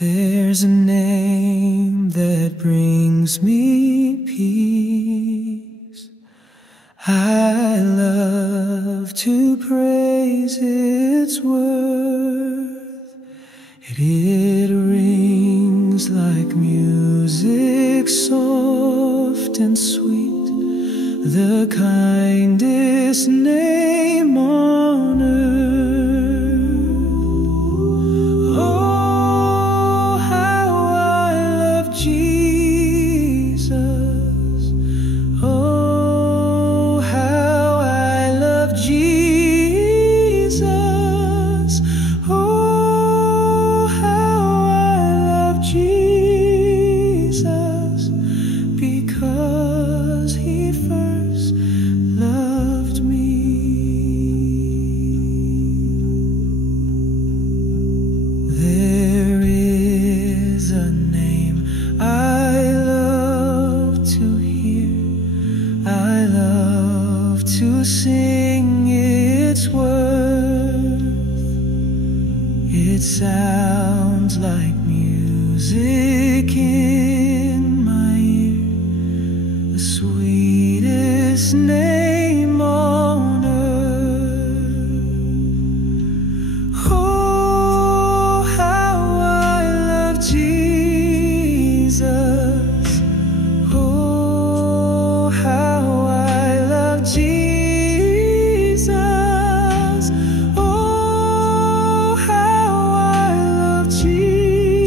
There's a name that brings me peace. I love to praise its worth. It rings like music soft and sweet, the kindest name on earth. Oh, how I love Jesus. Oh, how I love Jesus. Oh, how I love Jesus, because He first loved me. There is a name I love to hear. I love to sing its worth. It sounds like music in my ear, the sweetest name on earth. Oh, how I love Jesus. Oh, how I love Jesus. Oh, how I love Jesus,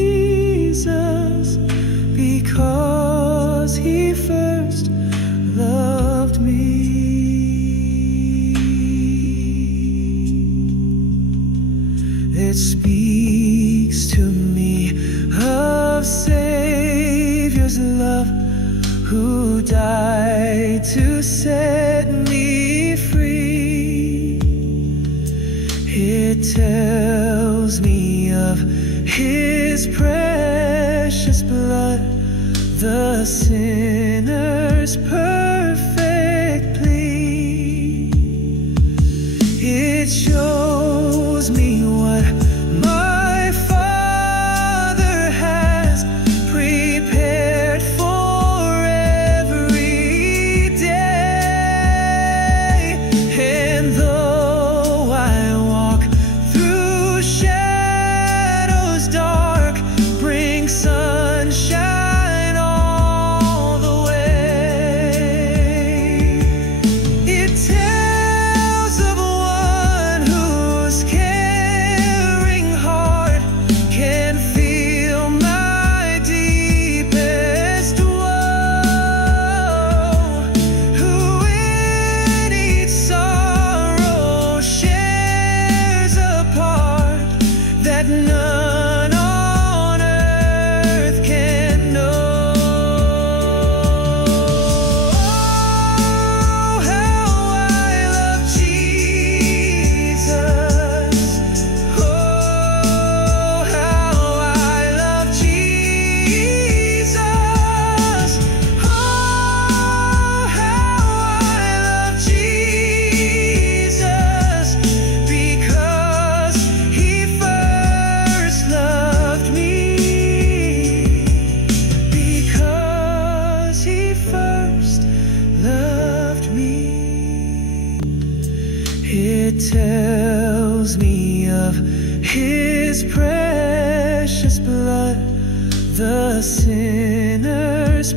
because He first loved me. It speaks to me of Savior's love, who died to set me free. It tells me of His precious blood, the sinner's perfect plea. It shows me what my Father has prepared for every day. And though I walk through shadows dark, bring sunshine all the way. It tells of one whose caring heart can feel my deepest woe, who in each sorrow shares a part that none on earth can know. Oh, how I love Jesus. Oh, how I love Jesus. Oh, how I love Jesus, because He first loved me. Because He first loved me. It tells me of His precious blood, the sinner's